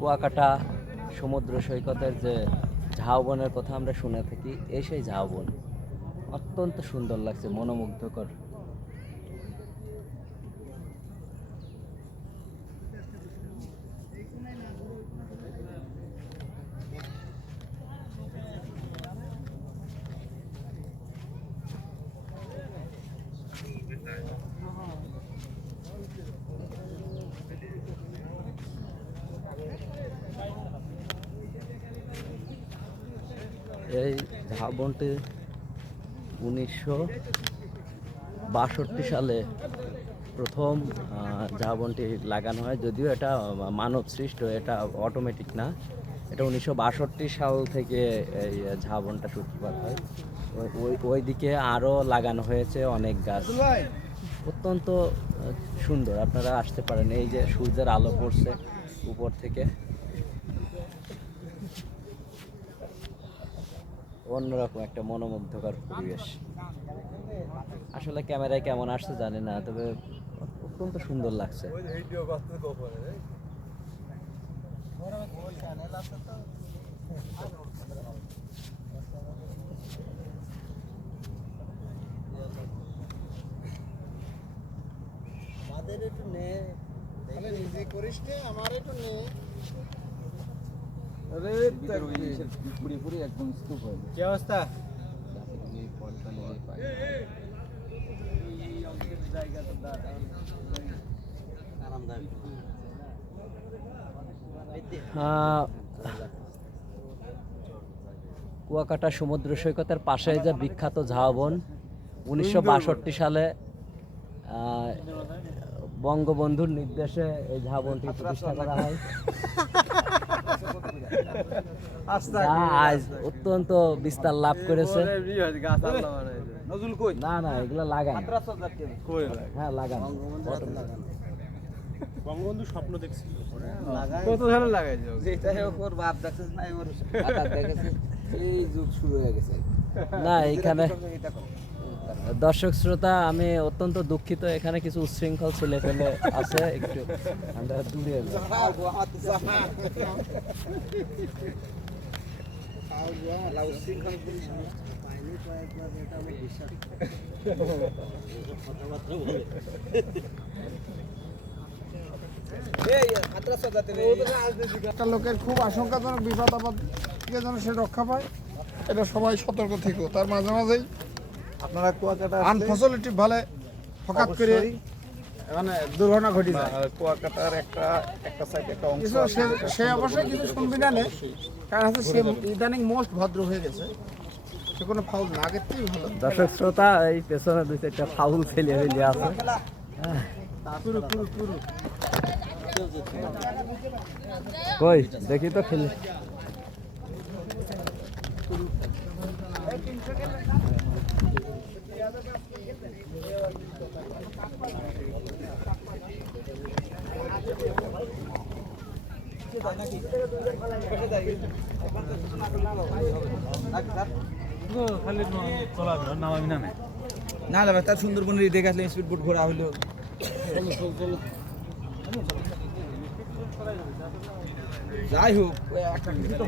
কুয়াকাটা সমুদ্র সৈকতের যে ঝাউবনের কথা আমরা শুনে থাকি, এই সেই ঝাউবন অত্যন্ত সুন্দর লাগছে, মনোমুগ্ধকর। এই ঝাউবনটি 1962 সালে প্রথম ঝাউবনটি লাগানো হয়। যদিও এটা মানব সৃষ্ট, এটা অটোমেটিক না। এটা 1962 সাল থেকে এই ঝাউবনটা সূত্রপাত হয়। ওই দিকে আরও লাগানো হয়েছে অনেক গাছ, অত্যন্ত সুন্দর। আপনারা আসতে পারেন। এই যে সূর্যের আলো পড়ছে উপর থেকে, অন্যরকম একটা মনোমুগ্ধকর পরিবেশ। আসলে ক্যামেরায় কেমন আসছে জানি না, তবে অত্যন্ত সুন্দর লাগছে। কি অবস্থা? কুয়াকাটা সমুদ্র সৈকতের পাশে যে বিখ্যাত ঝাউবন, 1962 সালে বঙ্গবন্ধুর নির্দেশে এই ঝাউবনটি প্রতিষ্ঠা করা হয়। আজ অত্যন্ত বিস্তার লাভ করেছে। না না, এগুলো লাগান। হ্যাঁ লাগান। বঙ্গবন্ধু স্বপ্ন দেখছিল কত ধরে লাগাইছে, যেটা ওর বাপ দেখছিস না, ওর আকার দেখেছে, এই যুগ শুরু হয়ে গেছে। না, এখানে দর্শক শ্রোতা, আমি অত্যন্ত দুঃখিত, এখানে কিছু উচ্ছৃঙ্খল ছেলে পেলে আছে, একটু আমরা দূরে একটা লোকের খুব আশঙ্কাজনক বিপদ আপদ থেকে যেন সে রক্ষা পায়, এটা সবাই সতর্ক থেকো। তার মাঝে মাঝেই আপনারা কুয়াকাটা আনফসলিটি ভালে হঠাৎ করে মানে দুর্ঘটনা ঘটে যায়। কুয়াকাটার একটা সাইড একটা অংশ সে অবশ্যই কিছু শুনবি না নে, কারণ হচ্ছে সে ইদানিং মোস্ট ভদ্র হয়ে গেছে, সে কোনো ফাউল না করতেই ভালো। দর্শক শ্রোতা, এই পেছনে দুই চারটা ফাউল ছেলে ফেলে আছে। কই দেখি তো খেলে। না না, তার সুন্দরবনের দেখে আসলে স্পিড বোট ঘোরা হইলো। যাই হোক, একটা তো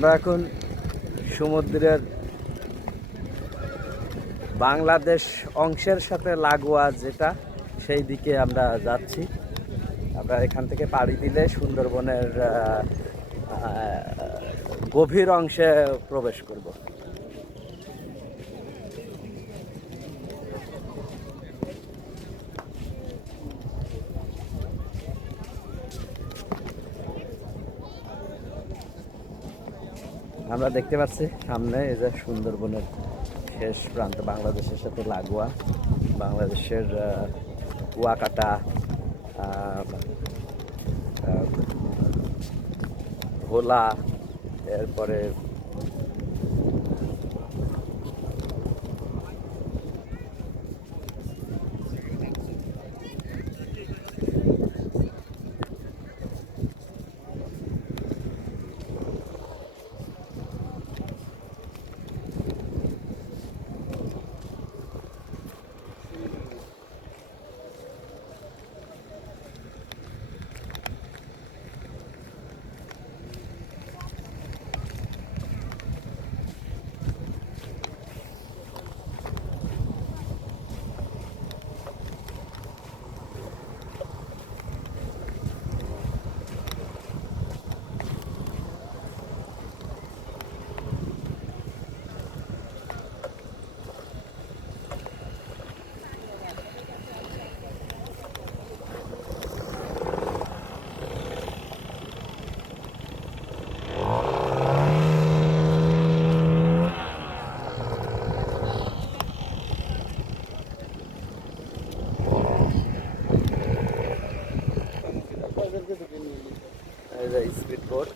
আমরা এখন সমুদ্রের বাংলাদেশ অংশের সাথে লাগোয়া যেটা সেই দিকে আমরা যাচ্ছি। আমরা এখান থেকে পাড়ি দিলে সুন্দরবনের গভীর অংশে প্রবেশ করব। আমরা দেখতে পাচ্ছি সামনে এই যে সুন্দরবনের শেষ প্রান্ত, বাংলাদেশের সাথে লাগোয়া, বাংলাদেশের কুয়াকাটা, ভোলা, এরপরে স্পিড বোট।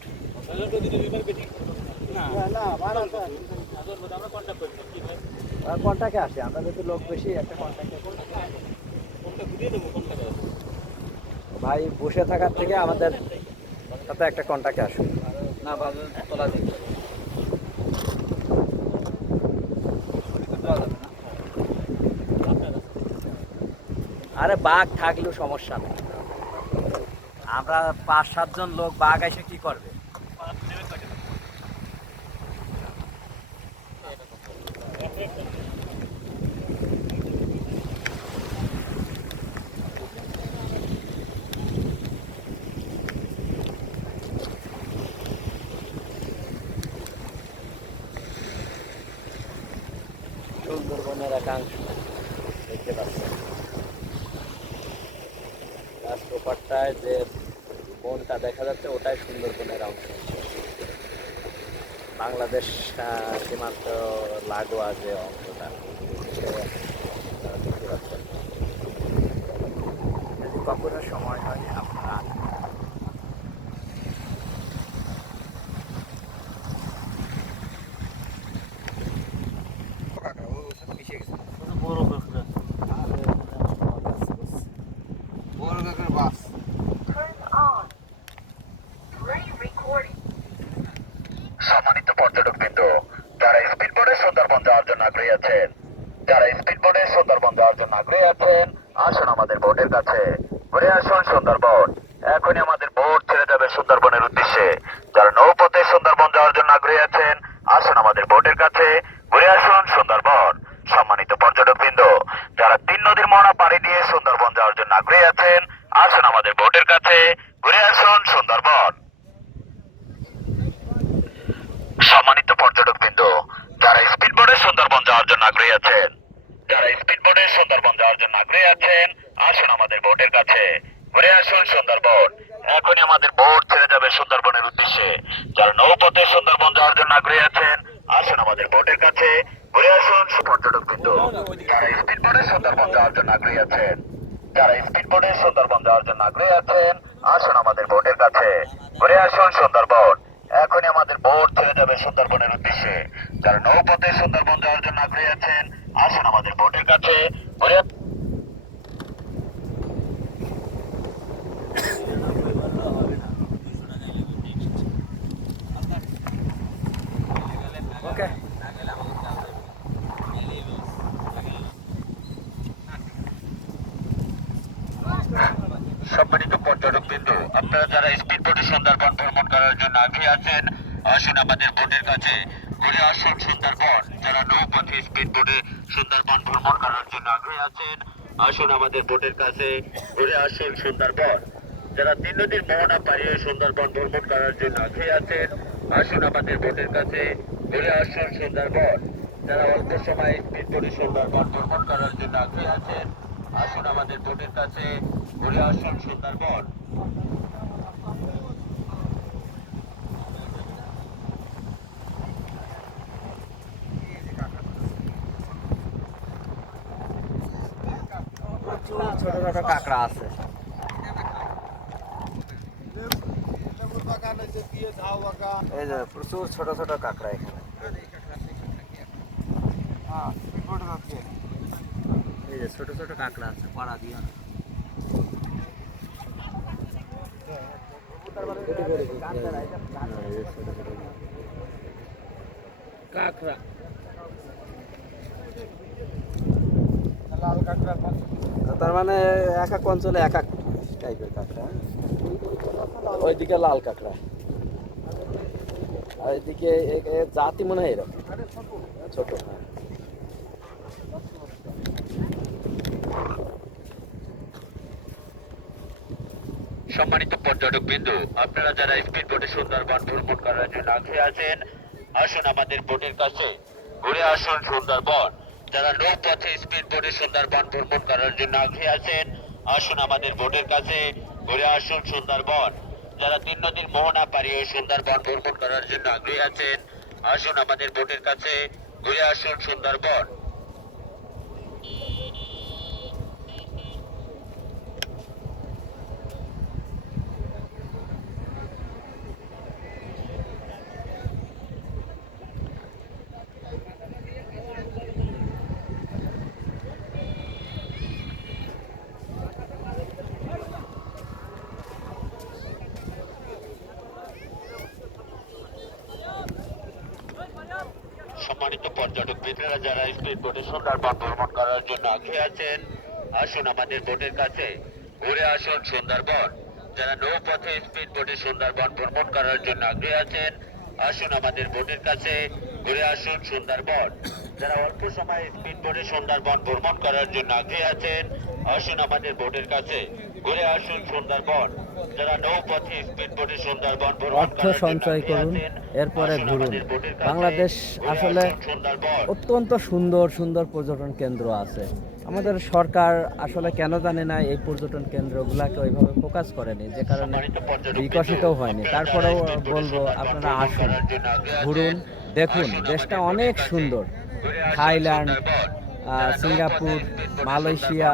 কন্টাক্টে আসে, আমরা যেহেতু লোক বেশি একটা কন্টাক্টে ভাই বসে থাকার থেকে আমাদের সাথে একটা কন্টাক্টে আসুন না তোলা যায়। আরে বাঘ থাকলেও সমস্যা নেই, আমরা 5-7 জন লোক, বাঘ এসে কি করবে? সুন্দরবনের একাংশ দেখতে পাচ্ছেন, রাস্তাটায় যে বনটা দেখা যাচ্ছে ওটাই সুন্দরবনের অংশ। বাংলাদেশ সীমান্ত লাগোয়া যে অংশটা দেখতে পাচ্ছেন। যদি কখনো সময় হয় আপনারা সম্মানিত পর্যটকবৃন্দ, যারা স্পিডবোটে সুন্দরবন যাওয়ার জন্য আগ্রহী আছেন, যারা স্পিডবোটে সুন্দরবন যাওয়ার জন্য আগ্রহী আছেন, আসুন আমাদের বোটের কাছে, ঘুরে আসুন সুন্দরবন। এখনই আমাদের বোট ছেড়ে যাবে সুন্দরবনের উদ্দেশ্যে। যারা নৌপথে সুন্দরবন যাওয়ার জন্য আগ্রহী আছেন, আসুন আমাদের বোটের কাছে, ঘুরে আসুন সুন্দরবন। সম্মানিত পর্যটকবৃন্দ, যারা 3 নদীর মোহনা পাড়ি দিয়ে সুন্দরবন যাওয়ার জন্য আগ্রহী আছেন, আসুন আমাদের বোটের কাছে, ঘুরে আসুন সুন্দরবন। সম্মানিত পর্যটকবৃন্দ, যারা স্পিডবোটে সুন্দরবন যাওয়ার জন্য আগ্রহী আছেন, যারা স্পিডবোটে সুন্দরবন যাওয়ার জন্য আগ্রহী আছেন, আসুন আমাদের বোটের কাছে, ঘুরে আসুন সুন্দরবন। এখনই আমাদের বোট ছেড়ে যাবে সুন্দরবনের উদ্দেশ্যে। যারা নৌপথে সুন্দরবন যাওয়ার জন্য আগ্রহী আছেন, আসুন আমাদের বোটের কাছে, ঘুরে আসুন পর্যটকবৃন্দ। যারা স্পিডবোটে সুন্দরবন যাওয়ার জন্য আগ্রহী আছেন, যারা স্পিডবোটে সুন্দরবন যাওয়ার জন্য আগ্রহী আছেন, আসুন আমাদের বোটের কাছে, ঘুরে আসুন সুন্দরবন। এখনই আমাদের বোট ছেড়ে যাবে সুন্দরবনের উদ্দেশ্যে। যারা নৌপথে সুন্দরবন যাওয়ার জন্য আগ্রহী আছেন, আসুন আমাদের বোটের কাছে, ঘুরে ওকে। সম্মানিত পর্যটকবৃন্দ, আপনারা যারা স্পিডবোটে সুন্দরবন ভ্রমণ করার জন্য আগ্রহী আছেন, আসুন আমাদের বোটের কাছে ঘুরে আসুন সুন্দরবন। যারা নৌপথে স্পিড বোটে সুন্দরবন ভ্রমণ করার জন্য আগ্রহী আছেন, আসুন আমাদের বোটের কাছে ঘুরে আসুন সুন্দরবন। যারা 3 নদীর মোহনা পাড়িয়ে সুন্দরবন ভ্রমণ করার জন্য আগ্রহী আছেন, আসুন আমাদের বোটের কাছে ঘুরে আসুন সুন্দরবন। যারা অল্প সময় স্পিড বোটে সুন্দরবন ভ্রমণ করার জন্য আগ্রহী আছেন, আসুন আমাদের বোটের কাছে ঘুরে আসুন সুন্দরবন। প্রচুর ছোট ছোট কাঁকড়া আছে। এই যে প্রচুর ছোট ছোট কাঁকড়া এখানে। এই যে ছোট ছোট কাঁকড়া আছে, পাড়া দিয়া কাঁকড়া। লাল কাঁকড়া তার মানে এক এক অঞ্চলে এক এক টাইপের কাঁকড়া। ওইদিকে লাল কাঁকড়া, আর এদিকে জাতি মনে হয় এরকম ছোট। হ্যাঁ, সম্মানিত পর্যটক বিন্দু, আপনারা যারা স্পিড বোটে সুন্দরবন ভ্রমণ করার জন্য আগ্রহী আছেন, আসুন আমাদের বোটের কাছে ঘুরে আসুন সুন্দরবন। যারা নৌপথে স্পিড বোটে সুন্দরবন ভ্রমণ করার জন্য আগ্রহী আছেন, আসুন আমাদের বোটের কাছে ঘুরে আসুন সুন্দরবন। যারা 3 নদীর মোহনা পাড়িয়ে সুন্দরবন ভ্রমণ করার জন্য আগ্রহী আছেন, আসুন আমাদের বোটের কাছে ঘুরে আসুন সুন্দরবন। সম্মানিত পর্যটক মিত্ররা, যারা স্পিড বোটে সুন্দরবন ভ্রমণ করার জন্য আগ্রহী আছেন, আসুন আমাদের বোটের কাছে ঘুরে আসুন সুন্দরবন। যারা নৌপথে স্পিড বোটে সুন্দরবন ভ্রমণ করার জন্য আগ্রহী আছেন, আসুন আমাদের বোটের কাছে ঘুরে আসুন সুন্দরবন। যারা অল্প সময় স্পিড বোটে সুন্দরবন ভ্রমণ করার জন্য আগ্রহী আছেন, আসুন আমাদের বোটের কাছে ঘুরে আসুন সুন্দরবন। যারা নৌপথে স্পিড বোটে সুন্দরবন ভ্রমণ অর্থ করার জন্য সঞ্চয় আগ্রহী করুন, আছেন, এরপরে আসুন ঘুরুন। আমাদের বোটের কাছে বাংলাদেশ ঘুরে আসলে আসুন সুন্দরবন। অত্যন্ত সুন্দর সুন্দর পর্যটন কেন্দ্র আছে। আমাদের সরকার আসলে কেন জানে না এই পর্যটন কেন্দ্রগুলোকে ওইভাবে ফোকাস করেনি, যে কারণে বিকশিত হয়নি। তারপরেও বলবো আপনারা আসুন, ঘুরুন, দেখুন, দেশটা অনেক সুন্দর। থাইল্যান্ড, সিঙ্গাপুর, মালয়েশিয়া,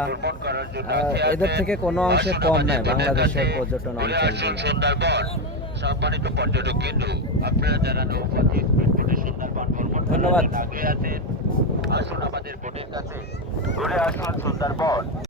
এদের থেকে কোনো অংশে কম নয় বাংলাদেশের পর্যটন অঞ্চলগুলো। সুন্দরবন। সম্মানিত পর্যটক বিন্দু, আপনারা যারা নৌপথে স্পিড বোটে সুন্দরবন ভ্রমণ করার ধন্যবাদ। জন্য আগ্রহী আছেন, আসুন আমাদের বোটের কাছে ঘুরে আসুন সুন্দরবন।